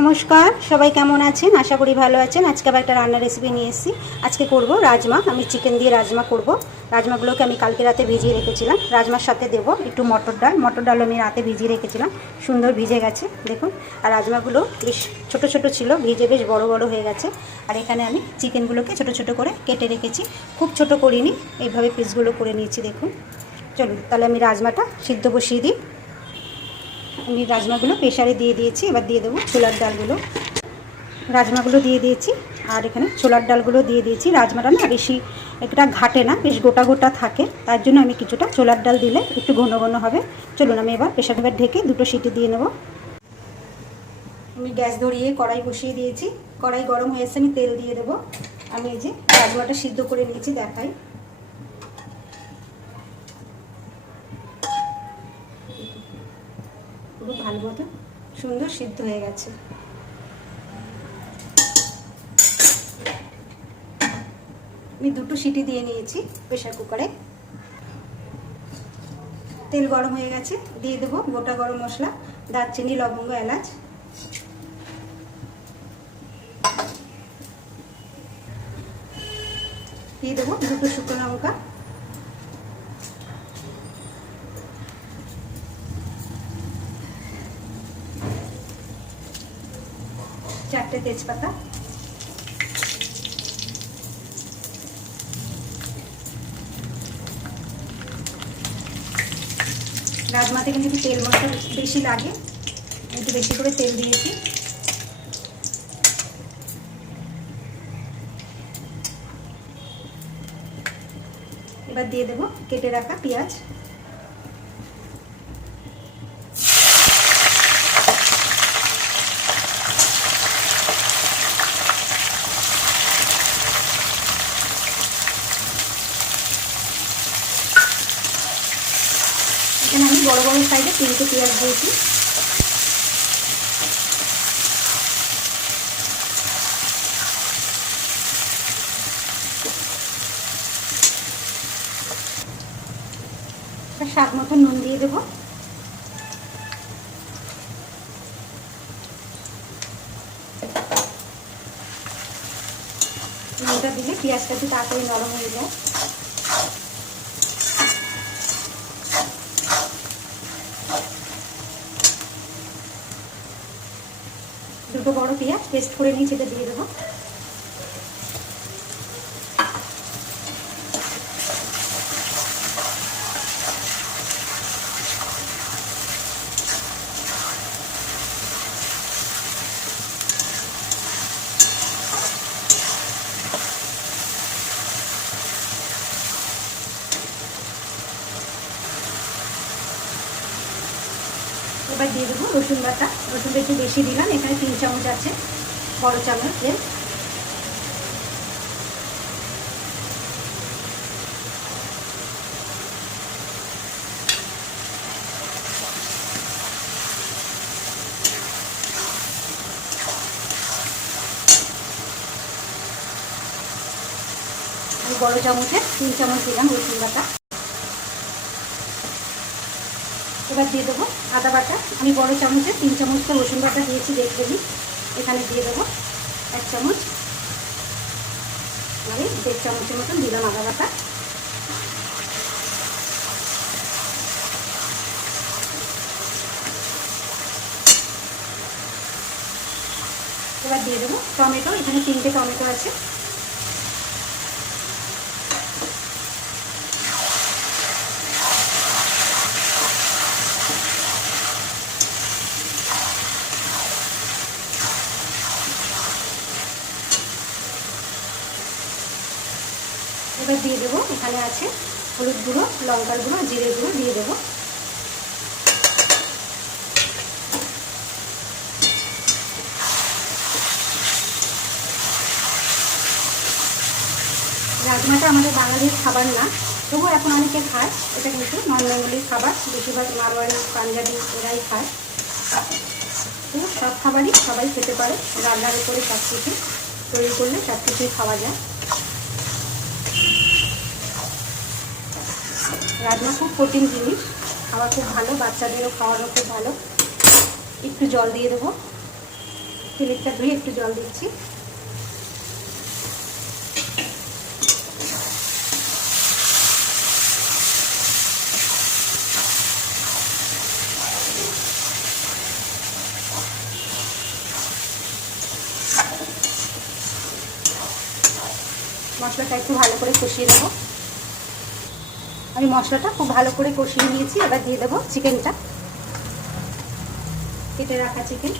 নমস্কার, সবাই কেমন আছেন? আশা করি ভালো আছেন। আজকে আবার একটা রান্নার রেসিপি নিয়ে এসেছি। আজকে করব রাজমা। আমি চিকেন দিয়ে রাজমা করব। রাজমাগুলোকে আমি কালকে রাতে ভিজিয়ে রেখেছিলাম। রাজমার সাথে দেবো একটু মটর ডাল। মটর ডাল আমি রাতে ভিজিয়ে রেখেছিলাম, সুন্দর ভিজে গেছে দেখুন। আর রাজমাগুলো বেশ ছোট ছোট ছিল, ভিজে বেশ বড় বড় হয়ে গেছে। আর এখানে আমি চিকেনগুলোকে ছোট ছোট করে কেটে রেখেছি, খুব ছোট করিনি, এইভাবে পিসগুলো করে নিয়েছি দেখুন। চলুন তাহলে আমি রাজমাটা সিদ্ধ বসিয়ে দিই। আমি রাজমাগুলো প্রেশারে দিয়ে দিয়েছি, এবার দিয়ে দেবো ছোলার ডালগুলো। রাজমাগুলো দিয়ে দিয়েছি আর এখানে ছোলার ডালগুলো দিয়ে দিয়েছি। রাজমাটা না বেশি একটা ঘাটে না, বেশ গোটা গোটা থাকে, তার জন্য আমি কিছুটা ছোলার ডাল দিলে একটু ঘন ঘন হবে। চলুন আমি এবার প্রেশার কুকার ঢেকে দুটো সিটি দিয়ে নেব। আমি গ্যাস ধরিয়ে কড়াই বসিয়ে দিয়েছি। কড়াই গরম হয়ে এসে আমি তেল দিয়ে দেবো। আমি এই যে রাজমাটা সিদ্ধ করে নিয়েছি, দেখাই। পুরো ভালো মতো সুন্দর সিদ্ধ হয়ে গেছে। আমি দুটো সিটি দিয়ে নিয়েছি প্রেশার কুকারে। তেল গরম হয়ে গেছে, দিয়ে দেবো গোটা গরম মশলা, দারচিনি, লবঙ্গ, এলাচ। দিয়ে দেবো দুটো শুকনো লঙ্কা, চারটে তেজপাতা, রাজমাতে কিন্তু একটু তেল মশলা বেশি লাগে, একটু বেশি করে তেল দিয়েছি। এবার দিয়ে দেবো কেটে রাখা পেঁয়াজ। এখানে আমি বড় বড় সাইজে 3টে পেঁয়াজ দিয়েছি। স্বাদ মতো নুন দিয়ে দেবো। নুনটা দিলে পেঁয়াজটা একটু তাড়াতাড়ি নরম হয়ে যায়। দুটো বড় পেঁয়াজ পেস্ট করে নিয়ে সেটা দিয়ে দেবো। এবার দিয়ে দেবো রসুন বাটা। রসুনটা একটু বেশি দিলাম, এখানে 3 চামচ আছে, বড় চামচের। আমি বড় চামচে 3 চামচ দিলাম রসুন বাটা। এবার দিয়ে দেবো আদা বাটা। আমি বড় চামচে 3 চামচ তো রসুন বাটা দিয়েছি, দেখবেন। এখানে দিয়ে দেবো 1 চামচ, আমি 1.5 চামচের মতন দিলাম আদা বাটা। এবার দিয়ে দেবো টমেটো। এখানে 3টে টমেটো আছে। এবার দিয়ে দেবো, এখানে আছে হলুদ গুঁড়ো, লঙ্কার গুঁড়ো, জিরে গুঁড়ো দিয়ে দেবো। রাজমাটা আমাদের বাঙালির খাবার না, তবুও এখন অনেকে খায়। এটা কিন্তু নন বেঙ্গলির খাবার, বেশিরভাগ মারোয়াড়ি, পাঞ্জাবি এরাই খায়। তো সব খাবারই সবাই খেতে পারে, রান্নার উপরে সব কিছু তৈরি করলে সব কিছুই খাওয়া যায়। রাজমা খুব প্রোটিন জিনিস, খাওয়া খুব ভালো, বাচ্চাদেরও খাওয়ানো খুব ভালো। একটু জল দিয়ে দেবো। প্লেটটা ধুয়ে একটু জল দিচ্ছি। মশলাটা একটু ভালো করে কষিয়ে নেব। আমি মশলাটা খুব ভালো করে কষিয়ে নিয়েছি। এবার দিয়ে দেবো চিকেনটা, কেটে রাখা চিকেন।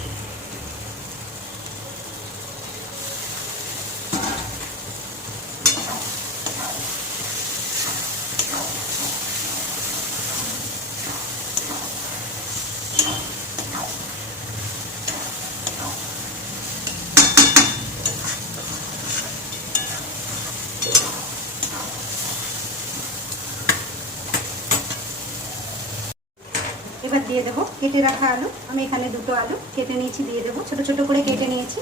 এবার দিয়ে দেবো কেটে রাখা আলু। আমি এখানে দুটো আলু কেটে নিয়েছি, দিয়ে দেবো। ছোট ছোট করে কেটে নিয়েছি।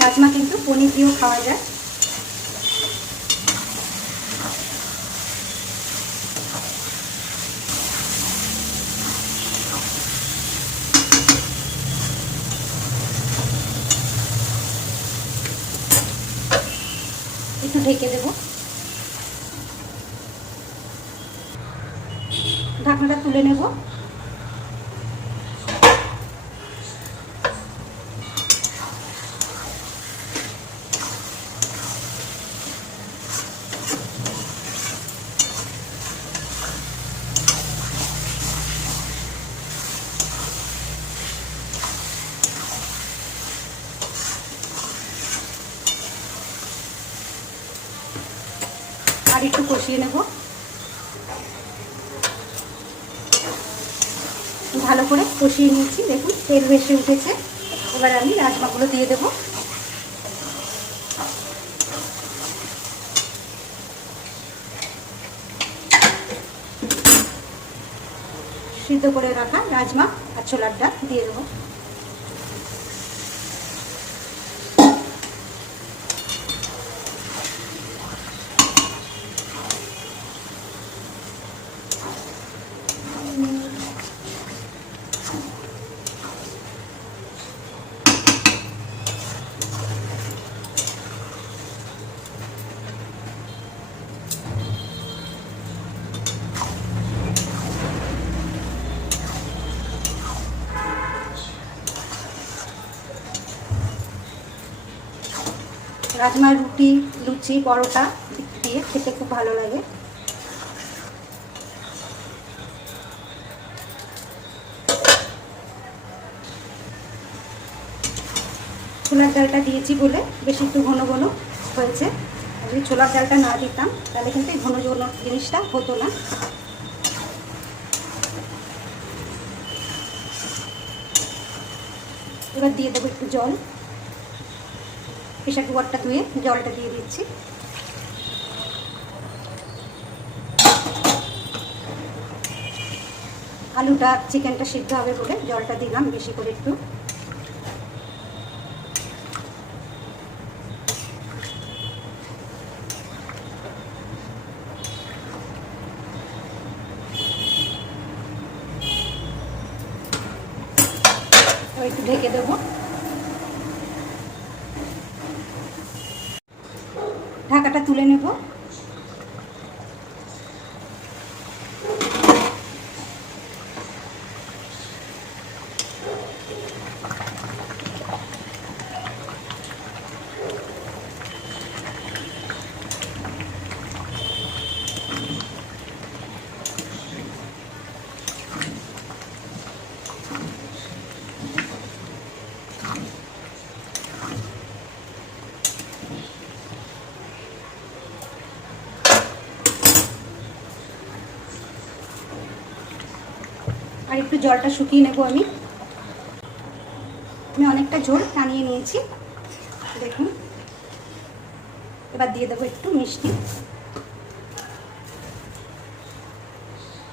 রাজমা কিন্তু পনির দিয়েও খাওয়া যায়। একটু ঢেকে দেব। ঢাকনাটা তুলে নেব। আর একটু কষিয়ে নেব। ভালো করে কষিয়ে নিয়েছি, দেখুন তেল ভেসে উঠেছে। এবার আমি রাজমাগুলো দিয়ে দেব। সিদ্ধ করে রাখা রাজমা আর ছোলার ডাল দিয়ে দেবো। রাজমার রুটি, লুচি, পরোটা দিয়ে খেতে খুব ভালো লাগে। ছোলার ডালটা দিয়েছি বলে বেশি একটু ঘন ঘন হয়েছে। যদি ছোলার ডালটা না দিতাম তাহলে কিন্তু এই ঘন ঘন জিনিসটা হতো না। এবার দিয়ে দেবো একটু জল। প্রেসার কুকারটা ধুয়ে জলটা দিয়ে দিচ্ছি। আলুটা চিকেনটা সিদ্ধ হবে বলে জলটা দিলাম বেশি করে একটু। একটু ঢেকে দেবো। ঢাকাটা তুলে নেব। আর একটু জলটা শুকিয়ে নেব। আমি অনেকটা ঝোল টানিয়ে নিয়েছি, দেখুন। এবার দিয়ে দেবো একটু মিষ্টি।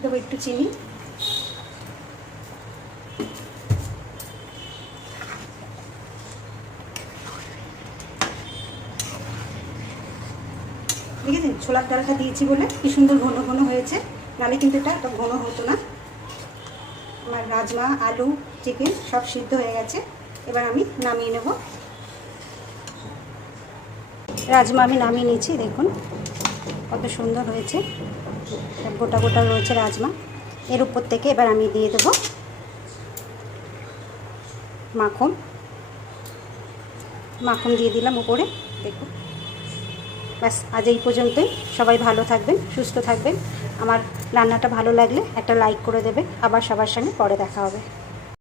দেবো একটু চিনি, দেখেছেন ছোলার ডালটা দিয়েছি বলে কি সুন্দর ঘন ঘন হয়েছে, নাহলে কিন্তু এটা এত ঘন হতো না। আমার রাজমা, আলু, চিকেন সব সিদ্ধ হয়ে গেছে। এবার আমি নামিয়ে নেব। রাজমা আমি নামিয়ে নিয়েছি, দেখুন কত সুন্দর হয়েছে, গোটা গোটা রয়েছে রাজমা। এর উপর থেকে এবার আমি দিয়ে দেব মাখন। মাখন দিয়ে দিলাম উপরে, দেখুন। ব্যাস, আজ এই পর্যন্তই। সবাই ভালো থাকবেন, সুস্থ থাকবেন। আমার রান্নাটা ভালো লাগলে একটা লাইক করে দেবেন। আবার সবার সঙ্গে পরে দেখা হবে।